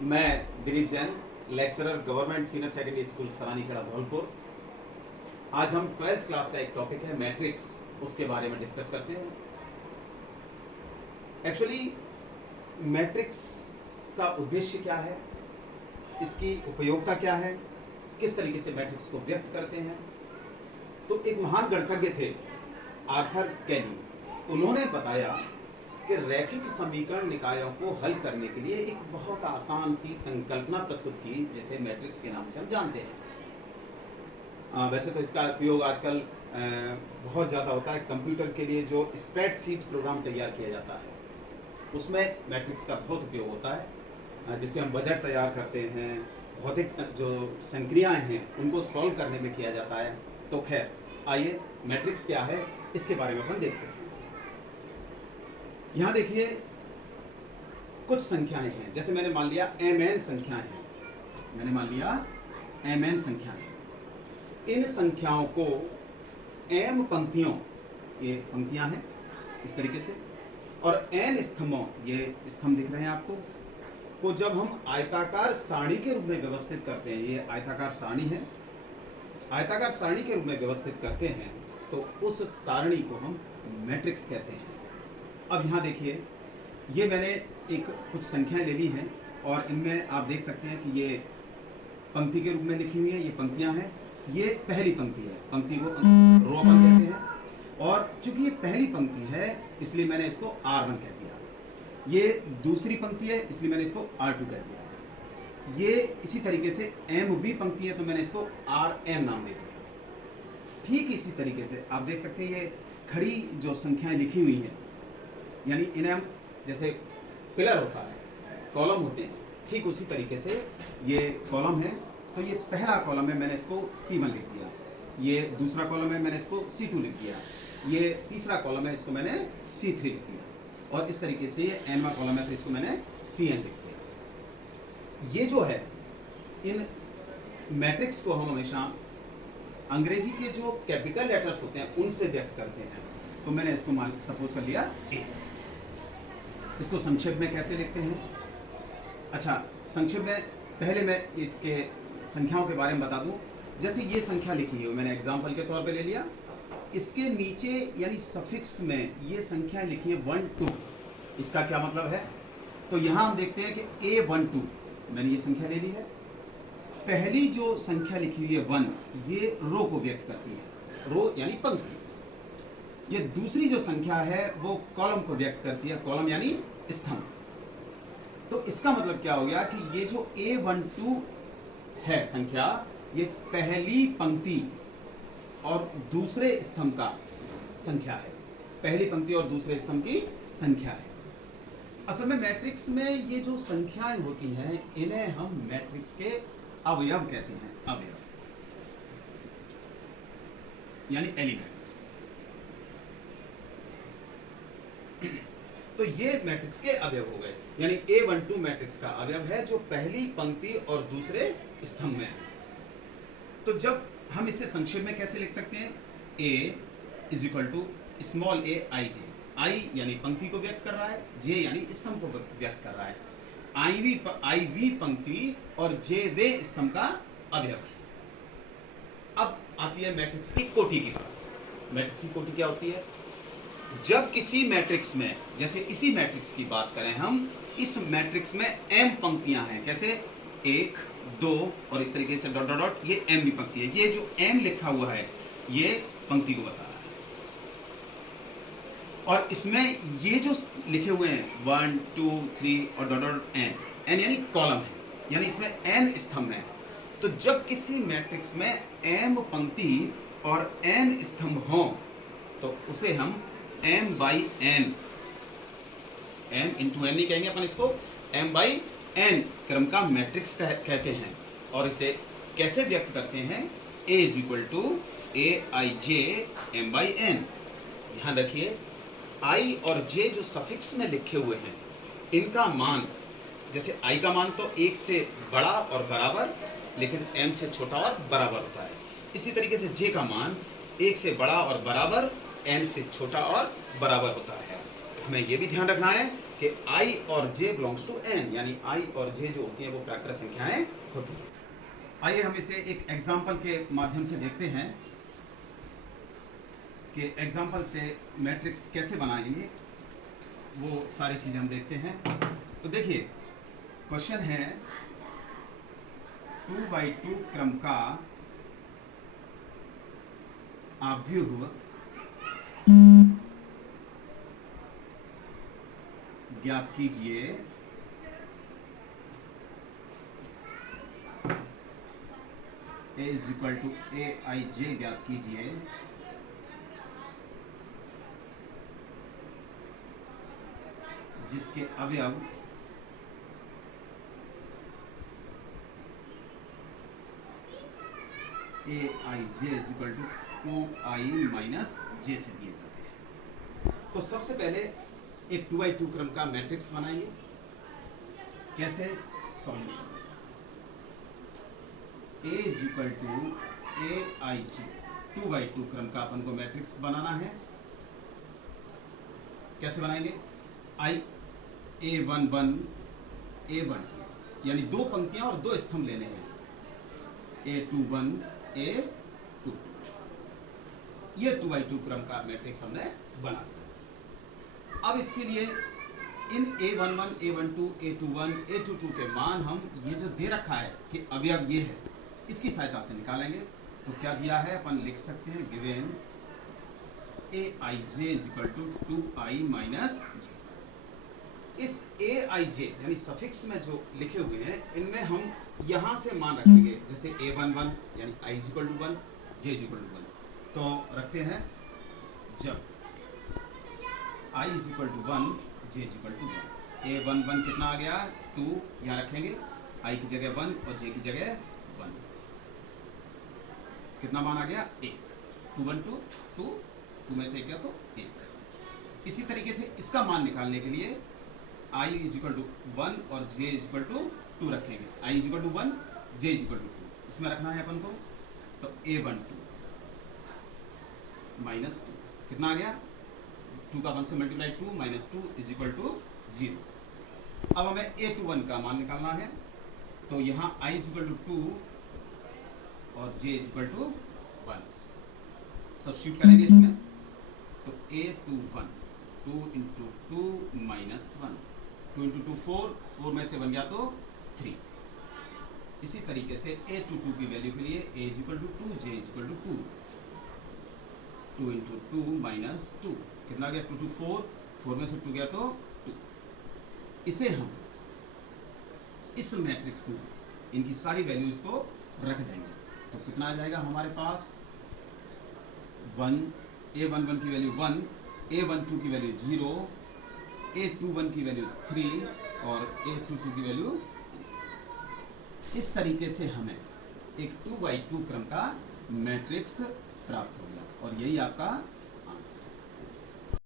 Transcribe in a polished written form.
मैं Dilip Jain, lecturer government senior secondary school Saranikheda Dholpur. आज हम 12th क्लास का एक टॉपिक है मैट्रिक्स, उसके बारे में डिस्कस करते हैं। एक्चुअली मैट्रिक्स का उद्देश्य क्या है, इसकी उपयोगिता क्या है, किस तरीके से मैट्रिक्स को व्यक्त करते हैं। तो एक महान गणितज्ञ थे आर्थर कैली, उन्होंने बताया कि रैखिक समीकरण निकायों को हल करने के लिए एक बहुत आसान सी संकल्पना प्रस्तुत की, जिसे मैट्रिक्स के नाम से हम जानते हैं। वैसे तो इसका उपयोग आजकल बहुत ज़्यादा होता है। कंप्यूटर के लिए जो स्प्रेडशीट प्रोग्राम तैयार किया जाता है, उसमें मैट्रिक्स का बहुत उपयोग होता है, जिससे हम बजट तैयार करते हैं। भौतिक जो संक्रियाएं हैं उनको सॉल्व करने में किया जाता है। तो खैर, आइए मैट्रिक्स क्या है इसके बारे में अपन देखते हैं। यहाँ देखिए, कुछ संख्याएं हैं, जैसे मैंने मान लिया mn संख्याएं हैं, मैंने मान लिया mn संख्याएं। इन संख्याओं को m पंक्तियों, ये पंक्तियां हैं इस तरीके से, और n स्तंभों, ये स्तंभ दिख रहे हैं आपको, को जब हम आयताकार सारणी के रूप में व्यवस्थित करते हैं, ये आयताकार सारणी है, आयताकार सारणी के रूप में व्यवस्थित करते हैं, तो उस सारणी को हम मैट्रिक्स कहते हैं। अब यहाँ देखिए, ये मैंने कुछ संख्याएं ले ली हैं और इनमें आप देख सकते हैं कि ये पंक्ति के रूप में लिखी हुई है, ये पंक्तियां हैं। ये पहली पंक्ति है, पंक्ति को रो अपन कहते हैं, और चूंकि ये पहली पंक्ति है इसलिए मैंने इसको R1 कह दिया। ये दूसरी पंक्ति है इसलिए मैंने इसको R2 कह दिया। ये इसी तरीके से MB पंक्ति है तो मैंने इसको RM नाम दे दिया। ठीक इसी तरीके से आप देख सकते हैं, ये खड़ी जो संख्याएं लिखी हुई हैं, यानी इन्हें हम, जैसे पिलर होता है, कॉलम होते हैं, ठीक उसी तरीके से ये कॉलम है। तो ये पहला कॉलम है, मैंने इसको C1 लिख दिया। ये दूसरा कॉलम है, मैंने इसको C2 लिख दिया। ये तीसरा कॉलम है, इसको मैंने C3 लिख दिया। और इस तरीके से ये nवां कॉलम है तो इसको मैंने Cn लिख दिया। ये जो है, इन मैट्रिक्स को हम हमेशा अंग्रेजी के जो कैपिटल लेटर्स होते हैं उनसे व्यक्त करते हैं। तो मैंने इसको सपोज कर लिया A। इसको संक्षेप में कैसे लिखते हैं? अच्छा, संक्षेप में पहले मैं इसके संख्याओं के बारे में बता दूं। जैसे ये संख्या लिखी है, मैंने एग्जाम्पल के तौर पे ले लिया। इसके नीचे यानी सफिक्स में ये संख्या लिखी है 1 2। इसका क्या मतलब है? तो यहाँ हम देखते हैं कि A12, मैंने ये संख्या ले ली है। पहली जो संख्या लिखी हुई है 1, ये रो को व्यक्त करती है, रो यानी पंक्ति। ये दूसरी जो संख्या है वो कॉलम को व्यक्त करती है, कॉलम यानी स्तंभ। तो इसका मतलब क्या हो गया कि ये जो A12 है संख्या, ये पहली पंक्ति और दूसरे स्तंभ का संख्या है, पहली पंक्ति और दूसरे स्तंभ की संख्या है। असल में मैट्रिक्स में ये जो संख्याएं होती हैं, इन्हें हम मैट्रिक्स के अवयव कहते हैं, अवयव यानी एलिमेंट्स। तो ये मैट्रिक्स के अवयव हो गए, यानी A12 मैट्रिक्स का अवयव है जो पहली पंक्ति और दूसरे स्तंभ में है। तो जब हम इसे संक्षेप में कैसे लिख सकते हैं? A = small a I j। I यानी पंक्ति को व्यक्त कर रहा है, J यानी स्तंभ को व्यक्त कर रहा है। IV पंक्ति और JV स्तंभ का अवयव है। अब आती है मैट्रिक्स की कोटि की बात। मैट्रिक्स की कोटि क्या होती है? जब किसी मैट्रिक्स में, जैसे इसी मैट्रिक्स की बात करें हम, इस मैट्रिक्स में m पंक्तियां हैं, कैसे 1 2 और इस तरीके से डॉट डॉट डॉट, ये m भी पंक्ति है। ये जो m लिखा हुआ है ये पंक्ति को बता रहा है, और इसमें ये जो लिखे हुए हैं 1 2 3 और डॉट डॉट n यानी कॉलम है, यानी इसमें n स्तंभ है। तो जब किसी मैट्रिक्स में m पंक्ति और n स्तंभ हो तो उसे हम m/n, m इंटू n नहीं कहेंगे अपन, इसको m/n क्रम का मैट्रिक्स कहते हैं। और इसे कैसे व्यक्त करते हैं? A = aij m/n। ध्यान रखिए, I और J जो सफिक्स में लिखे हुए हैं, इनका मान, जैसे I का मान तो 1 से बड़ा और बराबर, लेकिन m से छोटा और बराबर होता है। इसी तरीके से J का मान 1 से बड़ा और बराबर, n से छोटा और बराबर होता है। हमें यह भी ध्यान रखना है कि आई और जे बिलोंग्स टू एन, यानी आई और जे जो होती हैं वो प्राकृत संख्याएं होती हैं। आइए हम इसे एक एग्जाम्पल के माध्यम से देखते हैं कि एग्जाम्पल से मैट्रिक्स कैसे बनाएंगे, वो सारी चीज़ें हम देखते हैं। तो देखिए क्वेश्चन है 2x2 क्रम का आव्यूह ज्ञात कीजिए a is equal to a i j ज्ञात कीजिए जिसके अवयव a i j is equal to 2i minus j से दिए जाते हैं। तो सबसे पहले एक 2x2 क्रम का मैट्रिक्स बनाएंगे। कैसे? Solution a is equal to a i j, 2x2 क्रम का अपन को मैट्रिक्स बनाना है। कैसे बनाएंगे? आई A11 A1 यानी दो पंक्तियां और दो स्तंभ लेने हैं, A21 A22, ये 2x2 क्रम का मैट्रिक्स हमने बना दिया। अब इसके लिए इन A11 A12 A21 A22 के मान हम ये जो दे रखा है कि अवयव ये है, इसकी सहायता से निकालेंगे। तो क्या दिया है अपन लिख सकते हैं, given a i j is equal to 2i minus j. इस ए आई जे यानी सफिक्स में जो लिखे हुए हैं इनमें हम यहाँ से मान रखेंगे, जैसे A11 यानी i is equal to 1 j is equal to 1। तो रखते हैं जब i is equal to 1 j is equal to 1, A11 कितना आ गया 2, यहाँ रखेंगे i की जगह 1 और j की जगह 1, कितना मान आ गया 1, 2 1 2 2 2 में से क्या तो 1। इसी तरीके से इसका मान निकालने के लिए i इज इक्वल टू 1 और j इज इक्वल टू 2 रखेंगे, i is equal to 1 j is equal to 2, इसमें रखना है अपन को। तो A12 माइनस 2 कितना आ गया, 2 का 1 से multiply 2 minus 2 is equal to 0। अब हमें A21 का मान निकालना है। तो यहाँ i इज इक्वल टू 2 और j is equal to 1 substitute करेंगे इसमें। तो A21 2 इंटू 2 माइनस 1, 2 इंटू 2 4, 4 में से बन गया तो 3। इसी तरीके से A22 की वैल्यू के लिए a is equal to 2 j is equal to 2, 2 into 2 minus 2 कितना गया 2 2 4, 4 में से 2 गया तो 2। इसे हम इस मैट्रिक्स में इनकी सारी वैल्यूज को रख देंगे। तो कितना आ जाएगा हमारे पास 1, A11 की वैल्यू 1, A12 की वैल्यू 0, A21 की वैल्यू 3 और A22 की वैल्यू 2। इस तरीके से हमें एक 2x2 क्रम का मैट्रिक्स प्राप्त हो गया और यही आपका आंसर है।